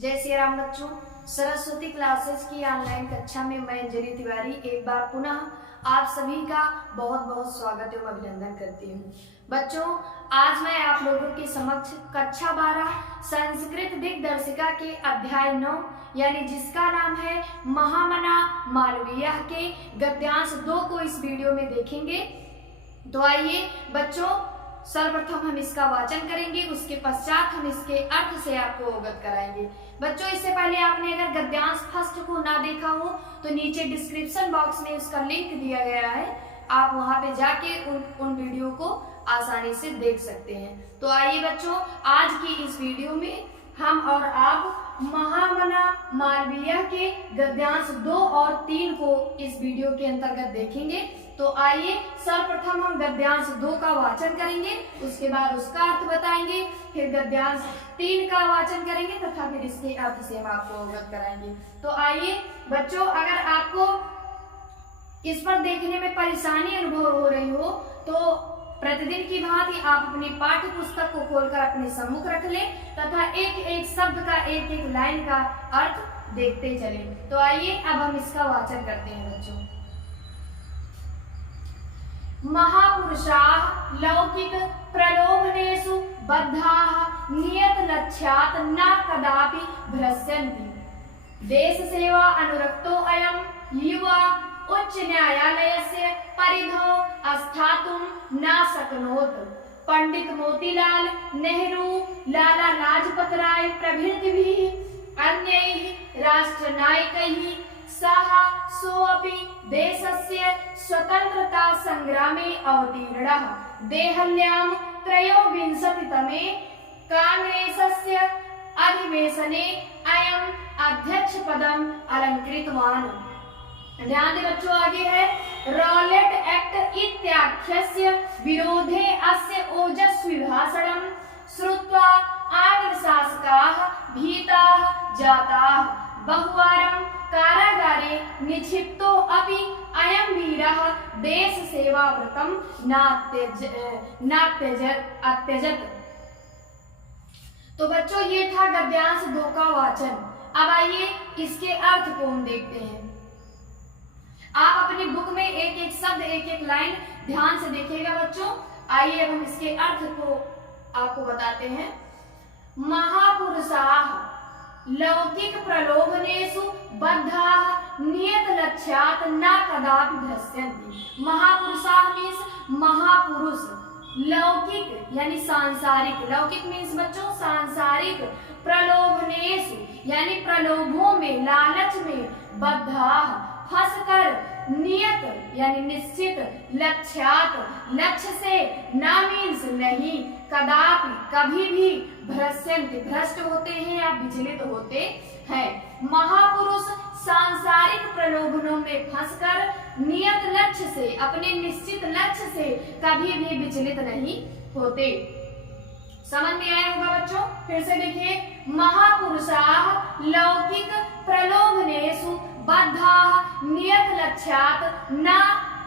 जय श्री राम बच्चों। सरस्वती क्लासेस की ऑनलाइन कक्षा में मैं अंजलि तिवारी एक बार पुनः आप सभी का बहुत बहुत स्वागत एवं अभिनंदन करती हूँ। बच्चों, आज मैं आप लोगों के समक्ष कक्षा 12 संस्कृत दिग्दर्शिका के अध्याय 9 यानी जिसका नाम है महामना मालवीय के गद्यांश 2 को इस वीडियो में देखेंगे। तो आइए बच्चों, सर्वप्रथम हम इसका वाचन करेंगे, उसके पश्चात हम इसके अर्थ से आपको अवगत कराएंगे। बच्चों, इससे पहले आपने अगर गद्यांश फर्स्ट को ना देखा हो तो नीचे डिस्क्रिप्शन बॉक्स में उसका लिंक दिया गया है, आप वहां पे जाके उन वीडियो को आसानी से देख सकते हैं। तो आइए बच्चों, आज की इस वीडियो में हम और आप महामना मालवीय के गद्यांश 2 और 3 को इस वीडियो के अंतर्गत देखेंगे। तो आइए सर्वप्रथम हम गद्यांश 2 का वाचन करेंगे, उसके बाद उसका अर्थ बताएंगे, फिर गद्यांश 3 का वाचन करेंगे तथा फिर इसके अर्थ से हम आपको अवगत कराएंगे। तो आइए बच्चों, अगर आपको इस पर देखने में परेशानी अनुभव हो रही हो तो प्रतिदिन की भांति आप अपनी पाठ्य पुस्तक को खोलकर अपने सम्मुख रख लें तथा एक एक शब्द का एक एक लाइन का अर्थ देखते चलें। तो आइए अब हम इसका वाचन करते हैं बच्चों। महापुरुषाः लौकिक प्रलोभनेषु बद्धाः नियत लक्ष्यात् न कदापि भ्रश्यन्ति। देश सेवा अनुरक्तो अयं युवा उच्च न्यायालयस्य परिधौ स्थातुं न शक्नोत्। पंडित मोतीलाल नेहरू, लाला लाजपत राय प्रभृतिभिः अन्यैः राष्ट्रनायकैः सह सोऽपि देशस्य स्वतन्त्रता संग्रामे अवतीर्णः। देहल्यां 23तमे कांग्रेसस्य अधिवेशने अयम् अध्यक्षपदम् अलङ्कृतवान्। ध्यान दे बच्चों, आगे है रॉलेट एक्ट इत्याख्यस्य विरोधे अस्य ओजस्वी भाषणं श्रुत्वा आंग्ल शासकाः भीताः जाताः। बहुवारं कारागारे निक्षिप्तो अपि अयं वीरः देश सेवाव्रतं अत्यजत। तो बच्चों, ये था गद्यांश 2 का वाचन। अब आइए इसके अर्थ को हम देखते हैं। आप अपनी बुक में एक एक शब्द एक एक लाइन ध्यान से देखिएगा बच्चों। आइए अब हम इसके अर्थ को आपको बताते हैं। महापुरुषाः लौकिक प्रलोभनेषु बद्धाः नियत लक्ष्यात् न कदापि भ्रश्यन्ति। महापुरुषाः मीन्स महापुरुष, लौकिक यानी सांसारिक, लौकिक मीन्स बच्चों सांसारिक, प्रलोभनेषु यानी प्रलोभों में, लालच में, बद्धाः फंसकर, नियत यानी निश्चित, लक्ष्यात लक्ष्य से, न मीन्स नहीं, कदापि कभी भी, भ्रश्यन्ति भ्रष्ट होते हैं या विचलित होते हैं। महापुरुष सांसारिक प्रलोभनों में फंसकर नियत लक्ष्य से, अपने निश्चित लक्ष्य से कभी भी विचलित नहीं होते। समझ में आया होगा बच्चों? फिर से देखिए, महापुरुषाः लौकिक प्रलोभनेषु बद्धाः नियत लक्ष्यात् न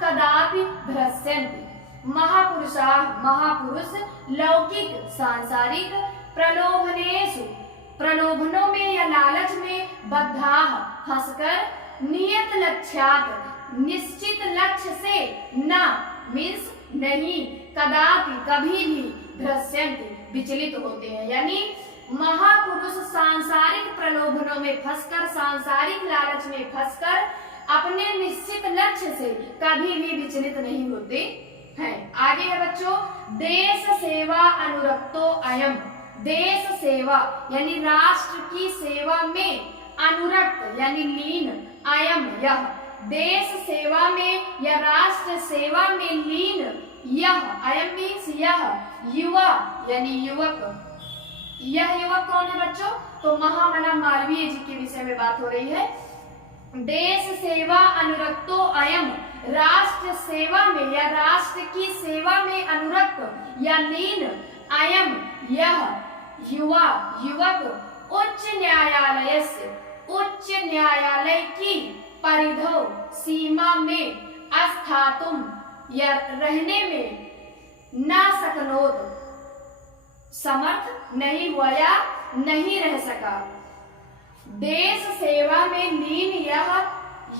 कदापि भ्रश्यन्ति। महापुरुषाः महापुरुष, लौकिक सांसारिक, प्रलोभनेषु प्रलोभनों में या लालच में, बद्धाः फंसकर, नियत लक्ष्यात् निश्चित लक्ष्य से, न मीन्स नहीं, कदापि कभी भी, भ्रश्यन्ति विचलित होते हैं। यानी महापुरुष सांसारिक प्रलोभनों में फंसकर, सांसारिक लालच में फंसकर अपने निश्चित लक्ष्य से कभी भी विचलित नहीं होते हैं। आगे है बच्चों, देश सेवा अनुरक्तो अयम्। देश सेवा यानी राष्ट्र की सेवा में, अनुरक्त यानी लीन, अयम् यह, देश सेवा में या राष्ट्र सेवा में लीन यह, अयम् मीन्स यह, युवा यानी युवक। यह युवक कौन है बच्चों? तो महामना मालवीय जी के विषय में बात हो रही है। देश सेवा अनुरक्तो अयम्, राष्ट्र सेवा में या राष्ट्र की सेवा में अनुरक्त या लीन, अयम् यह, युवा युवक, उच्च न्यायालय से, उच्च न्यायालय की, परिधौ सीमा में, स्थातुम या रहने में, न शक्नोत् समर्थ नहीं हुआ या नहीं रह सका। देश सेवा में लीन यह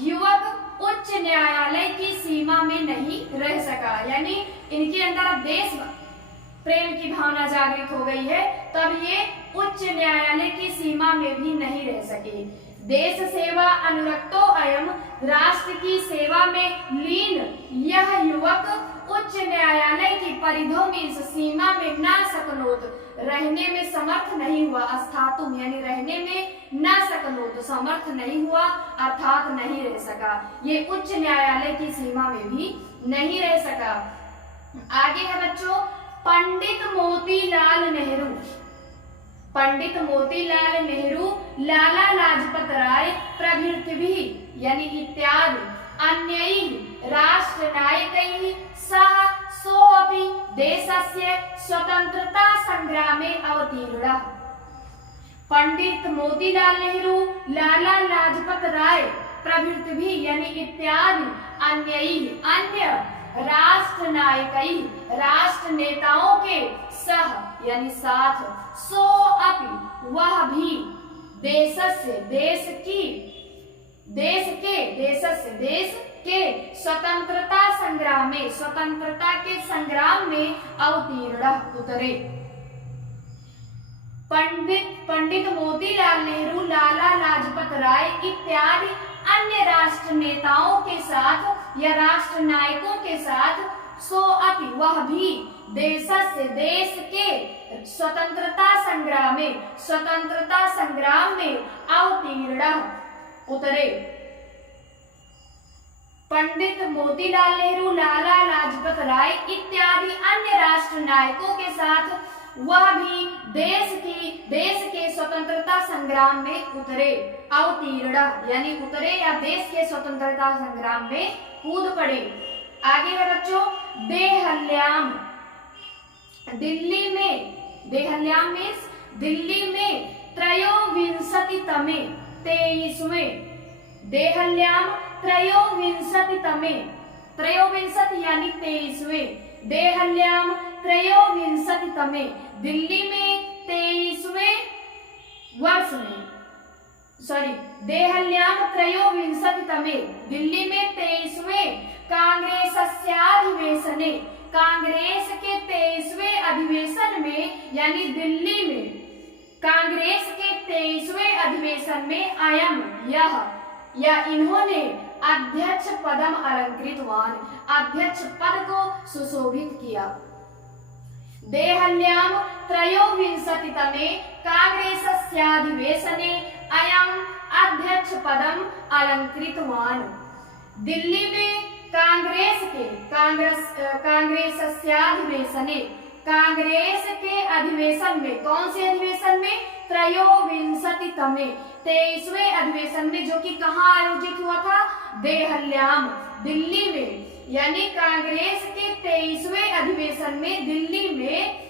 युवक उच्च न्यायालय की सीमा में नहीं रह सका। यानी इनके अंदर अब देश प्रेम की भावना जागृत हो गई है, तब ये उच्च न्यायालय की सीमा में भी नहीं रह सके। देश सेवा अनुरक्तो अयम, राष्ट्र की सेवा में लीन यह युवक उच्च न्यायालय की परिधों में इस सीमा में न सकनोत, रहने में समर्थ नहीं हुआ। अस्थातुम यानी रहने में न सकनोत, समर्थ नहीं हुआ अर्थात नहीं रह सका। ये उच्च न्यायालय की सीमा में भी नहीं रह सका। आगे है बच्चों पंडित मोतीलाल नेहरू। पंडित मोतीलाल नेहरू, लाला लाजपत राय प्रभृति यानी इत्यादि अन्यैः राष्ट्रनायकैः सह सोऽपि देशस्य स्वतंत्रता संग्रामे अवतीर्णः। पंडित मोतीलाल नेहरू, लाला लाजपत राय प्रभृति यानी इत्यादि अन्य राष्ट्रनायकैः राष्ट्र नेताओं के सह यानी साथ, सो अपि वह भी देशस्य देश के स्वतंत्रता संग्राम में, स्वतंत्रता के संग्राम में अवतीर्ण उतरे। पंडित मोतीलाल नेहरू, लाला लाजपत राय इत्यादि अन्य राष्ट्र नेताओं के साथ या राष्ट्र नायकों के साथ, सो अपि वह भी देश के स्वतंत्रता संग्राम में अवतीर्ण उतरे। पंडित मोतीलाल नेहरू, लाला लाजपत राय इत्यादि अन्य राष्ट्र नायकों के साथ वह भी देश के स्वतंत्रता संग्राम में उतरे। अवतीर्ण यानी उतरे या देश के स्वतंत्रता संग्राम में कूद पड़े। आगे है बच्चों देहल्याम। दिल्ली में त्रयोविंशतितमे 23वें देहल्याम त्रयोविंशति यानी 23वें देहल्याम त्रयोविंशतितमे दिल्ली में 23वें वर्ष में देहल्याम त्रयोविंशतितमे दिल्ली में 23वें कांग्रेसस्याधिवेशने कांग्रेस के 23वें अधिवेशन में यानी दिल्ली में कांग्रेस के 23वें अधिवेशन में अयम या इन्होंने अध्यक्ष पदम अलंकृतवान अध्यक्ष पद को सुशोभित किया। देहल्याम त्रयोविंशतितमे कांग्रेसस्याधिवेशने अयम अध्यक्ष पदम अलंकृतवान। दिल्ली में कांग्रेसस्याधिवेशने कांग्रेस के अधिवेशन में, कौन से अधिवेशन में? त्रयोविंशतितमे 23वें अधिवेशन में, जो कि कहाँ आयोजित हुआ था? देहल्याम दिल्ली में। यानी कांग्रेस के 23वें अधिवेशन में दिल्ली में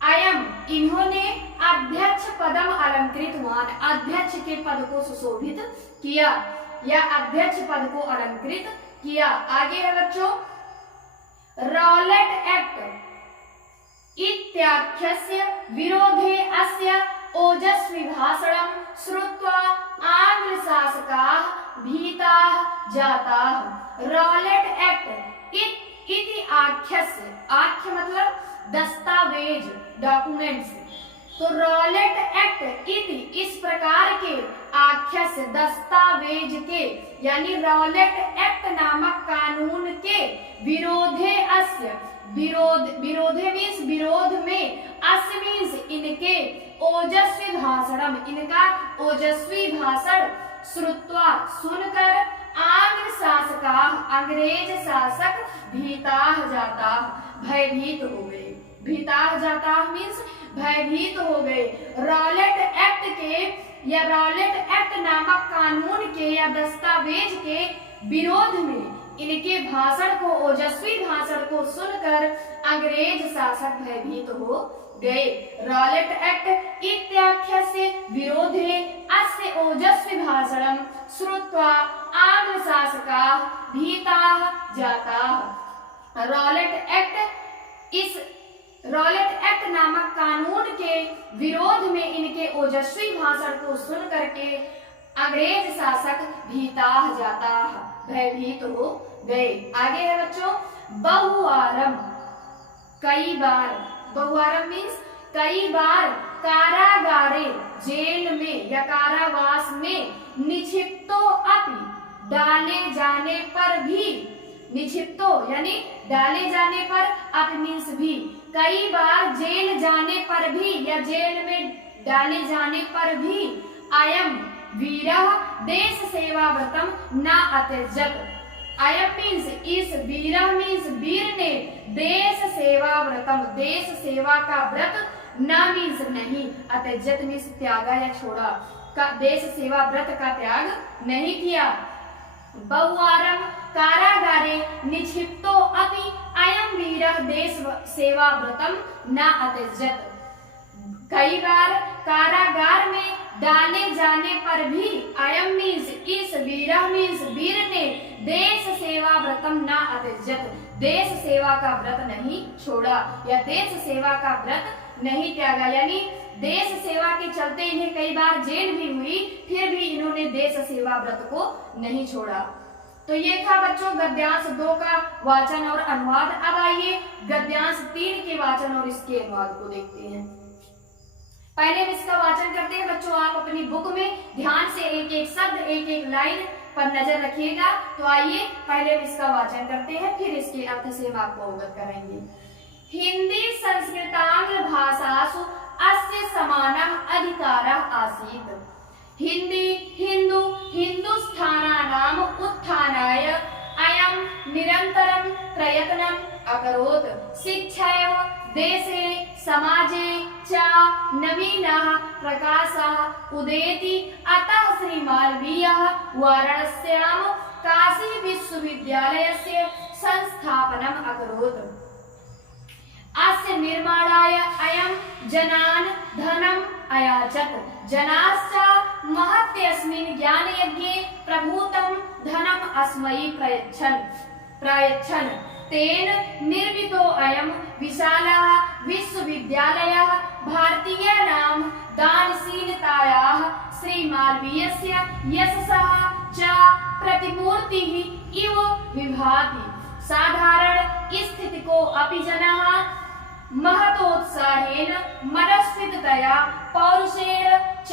अयम इन्होंने अध्यक्ष पदम अलंकृतवान अध्यक्ष के पद को सुशोभित किया या अध्यक्ष पद को अलंकृत किया। आगे है बच्चों रॉलेट एक्ट इत्याख्यस्य विरोधे अस्य ओजस्वी भाषणं श्रुत्वा आंग्ल शासकाः भीताः जाताः। रॉलेट एक्ट इति आख्यस्य, आख्य मतलब दस्तावेज, डॉक्यूमेंट्स, तो रॉलेट एक्ट इति इस प्रकार के आख्यस्य दस्तावेज के यानी रॉलेट एक्ट नामक कानून के विरोधे अस्य विरोधे मीन्स विरोध में, अस्य मीन्स इनके ओजस्वी भाषणम इनका ओजस्वी भाषण श्रुत्वा सुनकर आंग्ल शासका अंग्रेज शासक भीताः जाताः भयभीत हो गए। भीताः जाताः मीन्स भयभीत हो गए। रॉलेट एक्ट के या रॉलेट एक्ट नामक कानून के या दस्तावेज के विरोध में इनके भाषण को, ओजस्वी भाषण को सुनकर अंग्रेज शासक भयभीत हो गए। रॉलेट एक्ट इत्याख्यस्य विरोधे अस्य ओजस्वी भाषणं श्रुत्वा आंग्ल शासकाः भीताः जाताः। रॉलेट एक्ट इस रॉलेट एक्ट नामक कानून के विरोध में इनके ओजस्वी भाषण को सुन करके अंग्रेज शासक भीताह जाता भयभीत हो गए। आगे है बच्चों, बहुआरम, कई बार, बहुआरम मीन्स कई बार कारागारे, जेल में या कारावास में निक्षिप्तो अपि, डाले जाने पर भी, निक्षिप्तो यानी डाले जाने पर, अपि मीन्स भी, कई बार जेल जाने पर भी या जेल में डाले जाने पर भी अयम वीरः देश सेवा व्रतम न अत्यजत। अयम मीन्स इस, वीरः मीन्स वीर ने, देश सेवा व्रतम देश सेवा का व्रत, न मीन्स नहीं, अत्यजत मीन्स त्यागा या छोड़ा, का देश सेवा व्रत का त्याग नहीं किया। बहुवारम कारागारे निक्षिप्तो अपि अयम वीरः देश सेवा व्रतम न अत्यजत। कई बार कारागार में डाले जाने पर भी अयम मीन्स इस, वीरः मीन्स वीर ने, देश सेवा व्रतम न अत्यजत देश सेवा का व्रत नहीं छोड़ा या देश सेवा का व्रत नहीं त्यागा, यानी देश सेवा के चलते इन्हें कई बार जेल भी हुई, फिर भी इन्होंने देश सेवा व्रत को नहीं छोड़ा। तो ये था बच्चों गद्यांश 2 का वाचन और अनुवाद। अब आइए गद्यांश 3 के वाचन और इसके अनुवाद को देखते हैं। पहले इसका वाचन करते हैं बच्चों, आप अपनी बुक में ध्यान से एक एक शब्द, एक एक लाइन पर नजर रखिएगा। तो आइए पहले इसका वाचन करते हैं, फिर इसके अर्थ से हम आपको अवगत कराएंगे। हिंदी संस्कृतांग्ल भाषासु अस्य समानः अधिकारः आसीत्। हिंदी हिंदू हिंदुस्थानानाम उत्थानाय अयं निरन्तरं प्रयत्नम् अकरोत्। शिक्षायां देशे समाजे च नवीनः प्रकाशः उदेति। अतः श्री मालवीयः वाराणस्यां काशी विश्वविद्यालयस्य संस्थापनम् अकरोत्। अस्य निर्माणाय अयं जनान् धनम् अयाचत। जनाश्च महत्यस्मिन् ज्ञानयज्ञे प्रभूतं धनम् अस्मै प्रयच्छन्। तेन निर्मितो अयं विशालः विश्वविद्यालयः भारतीयानां दानशीलतायाः श्रीमालवीयस्य यशसः च प्रतिमूर्तिः इव विभाति। साधारण स्थिति को अपि जनाः महतोत्साहेन मनस्विततया पौरुषेण च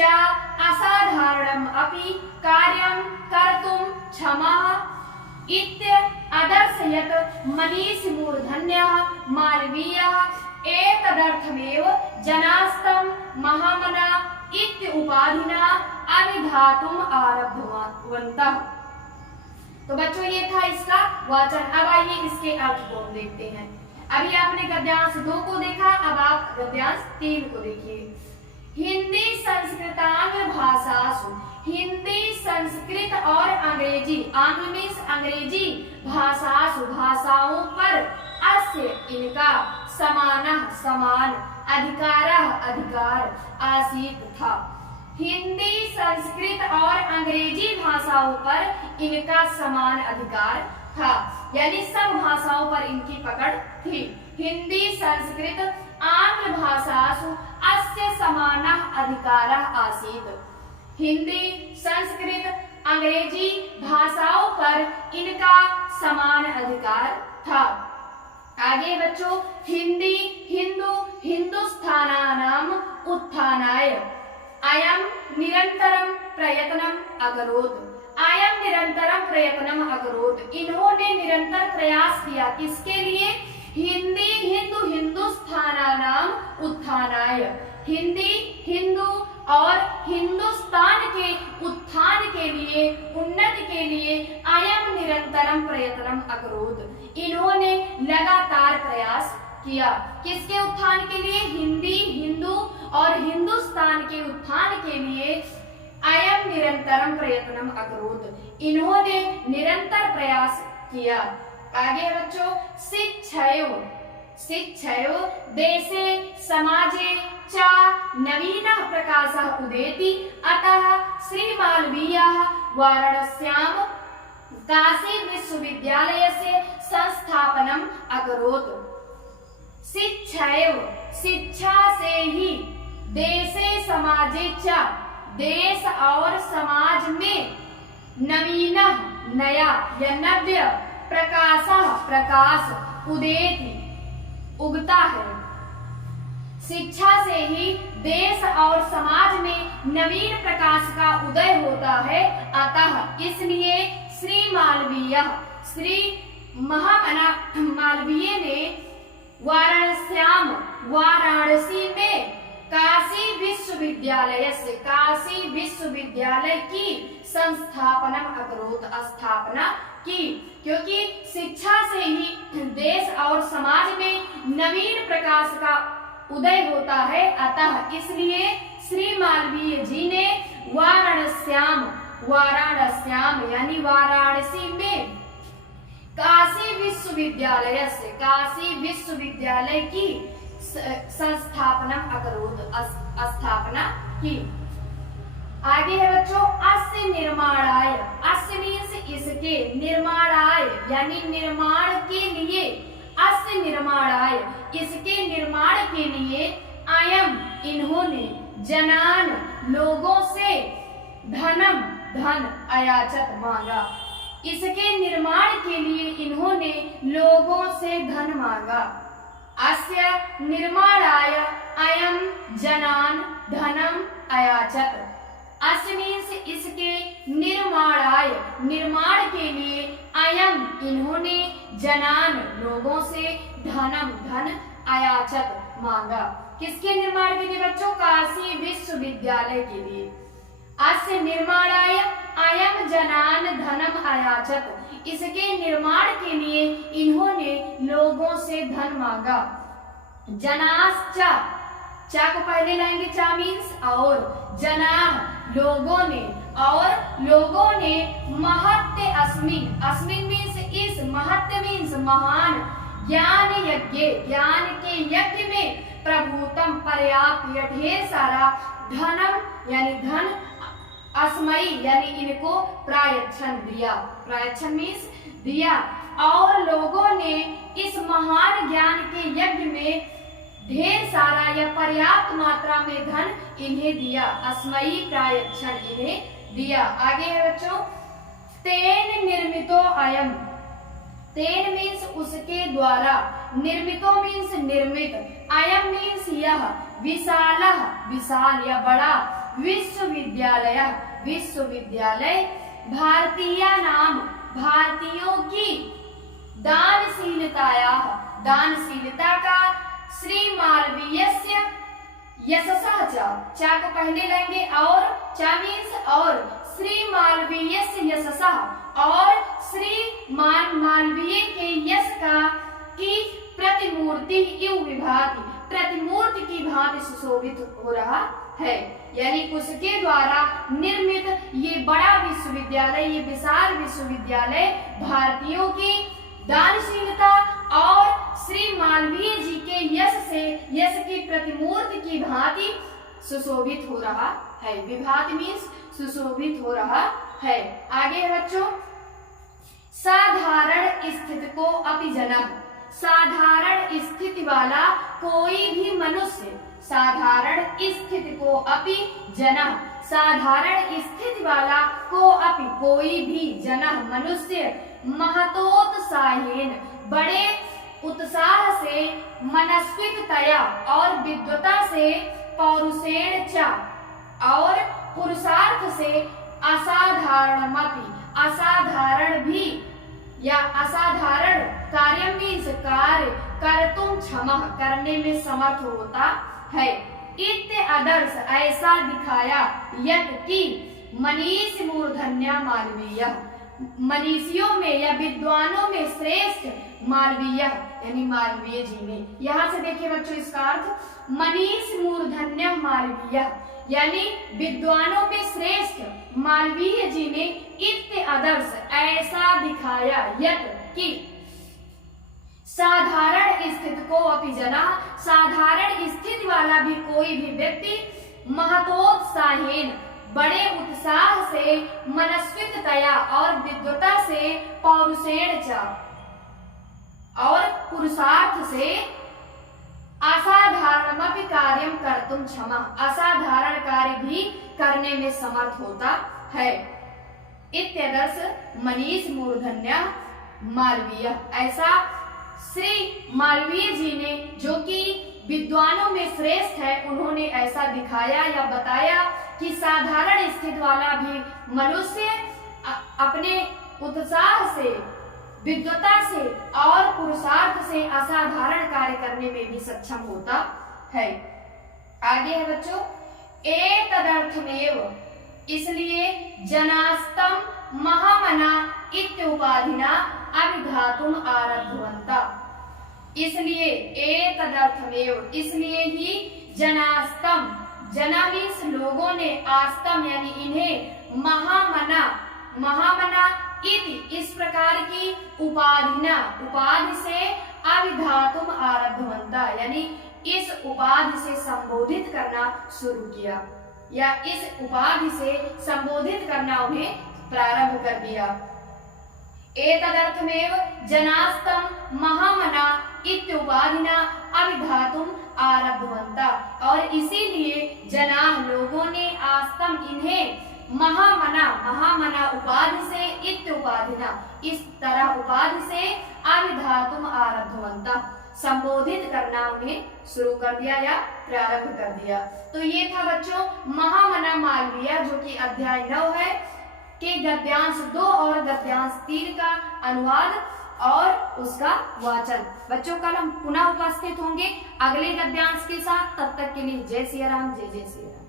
असाधारणम् अपि कार्यं कर्तुं क्षमः इत्यदर्शयत्। मनीषीमूर्धन्यः मालवीयः एतदर्थमेव जनास्तं महामना इत्युपाधिना अभिधातुम् आरब्धवन्तः। तो बच्चों ये था इसका वाचन। अब आइए इसके अर्थ को देखते हैं। अभी आपने गद्यांश 2 को देखा, अब आप गद्यांश 3 को देखिए। हिंदी संस्कृतांग्ल भाषासु, हिंदी संस्कृत और अंग्रेजी, आंग्ल मीन्स अंग्रेजी, भाषासु भाषाओं पर, अस्य इनका, समानः समान, अधिकारः अधिकार, आसीत था। हिंदी संस्कृत और अंग्रेजी भाषाओं पर इनका समान अधिकार था, यानी सब भाषाओं पर इनकी पकड़ थी। हिंदी संस्कृत आंग्ल भाषासु अस्य समानः अधिकारः आसीत्। हिंदी संस्कृत अंग्रेजी भाषाओं पर इनका समान अधिकार था। आगे बच्चों, हिंदी हिंदू हिंदुस्थानानाम उत्थानाय अयं निरंतरं प्रयत्नम् अकरोत्। अयं निरंतरं प्रयत्नम् अकरोत्, इन्होंने निरंतर प्रयास किया, किसके लिए? हिंदी हिंदू हिंदुस्थानानाम उत्थानाय, हिंदी हिंदू और हिंदुस्तान के उत्थान के लिए, उन्नति के लिए, अयं निरंतरं प्रयत्नम् अकरोत्, इन्होंने लगातार प्रयास किया। किसके उत्थान के लिए? हिंदी हिंदू और हिंदुस्तान के उत्थान के लिए अयं निरंतरं प्रयत्नम् अकरोत्, इन्होंने निरंतर प्रयास किया। आगे बच्चों, शिक्षयो देशे समाजे च नवीनः प्रकाशः उदेति। अतः श्रीमालवीयः वाराणस्यां काशी विश्वविद्यालयस्य संस्थापनम् अकरोत्। शिक्षैव शिक्षा से ही, देशे समाजे च देश और समाज में, नवीनः नया या नव्य, प्रकाशः प्रकाश, उदेति उगता है। शिक्षा से ही देश और समाज में नवीन प्रकाश का उदय होता है। अतः इसलिए श्री मालवीय, श्री महामना मालवीय ने वाराणसी में काशी विश्वविद्यालय से, काशी विश्वविद्यालय की स्थापना की, क्योंकि शिक्षा से ही देश और समाज में नवीन प्रकाश का उदय होता है। अतः इसलिए श्री मालवीय जी ने वाराणस्याम यानी वाराणसी में काशी विश्वविद्यालय से, काशी विश्वविद्यालय की स्थापना की। आगे है बच्चों, अस्य निर्माणाय, अस्य मीन्स इसके, निर्माणाय यानी निर्माण के लिए, अस्य निर्माणाय इसके निर्माण के लिए, अयम इन्होंने, जनान लोगों से, धनम धन, अयाचत मांगा, इसके निर्माण के लिए इन्होंने लोगों से धन मांगा। अस्य निर्माणाय अयम जनान धनम अयाचत, अस्य मीन्स इसके, निर्माणाय निर्माण के लिए, अयम इन्होंने, जनान लोगों से, धनम धन, अयाचत मांगा। किसके निर्माण के लिए बच्चों? काशी विश्वविद्यालय के लिए। अस्य निर्माणाय अयम जनान धनम अयाचत, इसके निर्माण के लिए इन्होंने लोगों से धन मांगा। जनाश्चा, चा को पहले लाएंगे, चा मीन्स और, जनाह लोगों ने, और लोगों ने, महत्य अस्मिन, अस्मिन मीन्स इस, महत्य मीन्स महान, ज्ञान यज्ञ ज्ञान के यज्ञ में, प्रभुतम पर्याप्त या ढेर सारा, धनम यानी धन, अस्मयी यानी इनको, प्रायच्छन दिया, प्रायच्छन मीन्स दिया, और लोगों ने इस महान ज्ञान के यज्ञ में ढेर सारा या पर्याप्त मात्रा में धन इन्हें दिया, अस्मयी प्रायच्छन इन्हें दिया। आगे है बच्चों, तेन निर्मितो अयम, तेन मीन्स उसके द्वारा, निर्मितो मीन्स निर्मित, अयम मीन्स यह, विशालः विशाल या बड़ा, विश्वविद्यालय विश्वविद्यालय, भारतीय नाम भारतीयों की, दानशीलताया दानशीलता का, श्री मालवीयस्य यशसः चा को पहले लेंगे और, चा मीन्स और, श्री मालवीयस्य यशसः और श्री मालवीय के यश का, की प्रतिमूर्ति इव विभाति, प्रतिमूर्ति की भांति सुशोभित हो रहा है। यानी उसके द्वारा निर्मित ये बड़ा विश्वविद्यालय, ये विशाल विश्वविद्यालय भारतीयों की दानशीलता और श्री मालवीय जी के यश से, यश की प्रतिमूर्ति की भांति सुशोभित हो रहा है। विभाति मीन्स सुशोभित हो रहा है। आगे बच्चों, साधारण स्थिति को अपि जनः, साधारण स्थिति वाला कोई भी मनुष्य, साधारण स्थिति को अपि जनः, साधारण स्थिति वाला को अपि कोई भी, जनः मनुष्य, महतोत्साहेन बड़े उत्साह से, मनस्विकतया और विद्वता से, पौरुषेण च और पुरुषार्थ से, असाधारणमपि असाधारण भी या असाधारण, कार्य मीन्स कार्य, कर्तुम क्षमः करने में समर्थ होता है। इत्य आदर्श ऐसा दिखाया, यत् कि मनीष मूर्धन्य मालवीय, मनीषियों में या विद्वानों में श्रेष्ठ मालवीय यानी मालवीय जी ने। यहाँ से देखिए बच्चों इसका अर्थ, मनीष मूर्धन्य मालवीय यानी विद्वानों में श्रेष्ठ मालवीय जी ने, इत्य आदर्श ऐसा दिखाया, यत् कि साधारण स्थिति को अपि जना, साधारण स्थिति वाला भी कोई भी व्यक्ति, महतोत्साहेन बड़े उत्साह से, मनस्विकतया और विद्वता से, पौरुषेण च और पुरुषार्थ से, असाधारणमपि कार्यं कर्तुं क्षमः, असाधारण कार्य भी करने में समर्थ होता है। इत्यदर्श मनीष मूर्धन्य मालवीय। ऐसा श्री मालवीय जी ने, जो कि विद्वानों में श्रेष्ठ है, उन्होंने ऐसा दिखाया या बताया कि साधारण स्थिति वाला भी मनुष्य अपने उत्साह से, विद्वता से और पुरुषार्थ से असाधारण कार्य करने में भी सक्षम होता है। आगे है बच्चों, एतदर्थमेव, इसलिए जनास्तम महामना इत्युपाधिना अभिधातुम आरब्धवन्तः। इसलिए एतदर्थमेव, इसलिए ही जनास्तम, जना मीन्स लोगों ने, आस्तम यानी इन्हें, महामना, महामना इति, इस प्रकार की उपाधिना, उपाधि से, अभिधातुम आरब्धवन्तः यानी इस उपाधि से संबोधित करना शुरू किया, या इस उपाधि से संबोधित करना उन्हें प्रारंभ कर दिया। एतदर्थमेव जनास्तम महामना इत्युपाधिना अभिधातुम आरब्धवन्तः, और इसीलिए जना लोगों ने, आस्तम इन्हें, महामना, महामना उपाधि से, इत्युपाधिना इस तरह उपाधि से, अभिधातुम आरब्धवन्तः संबोधित करना उन्हें शुरू कर दिया या प्रारंभ कर दिया। तो ये था बच्चों महामना मालवीय, जो कि अध्याय 9 है के गद्यांश 2 और गद्यांश 3 का अनुवाद और उसका वाचन। बच्चों कल हम पुनः उपस्थित होंगे अगले गद्यांश के साथ। तब तक के लिए जय सिया राम, जय जय सिया राम।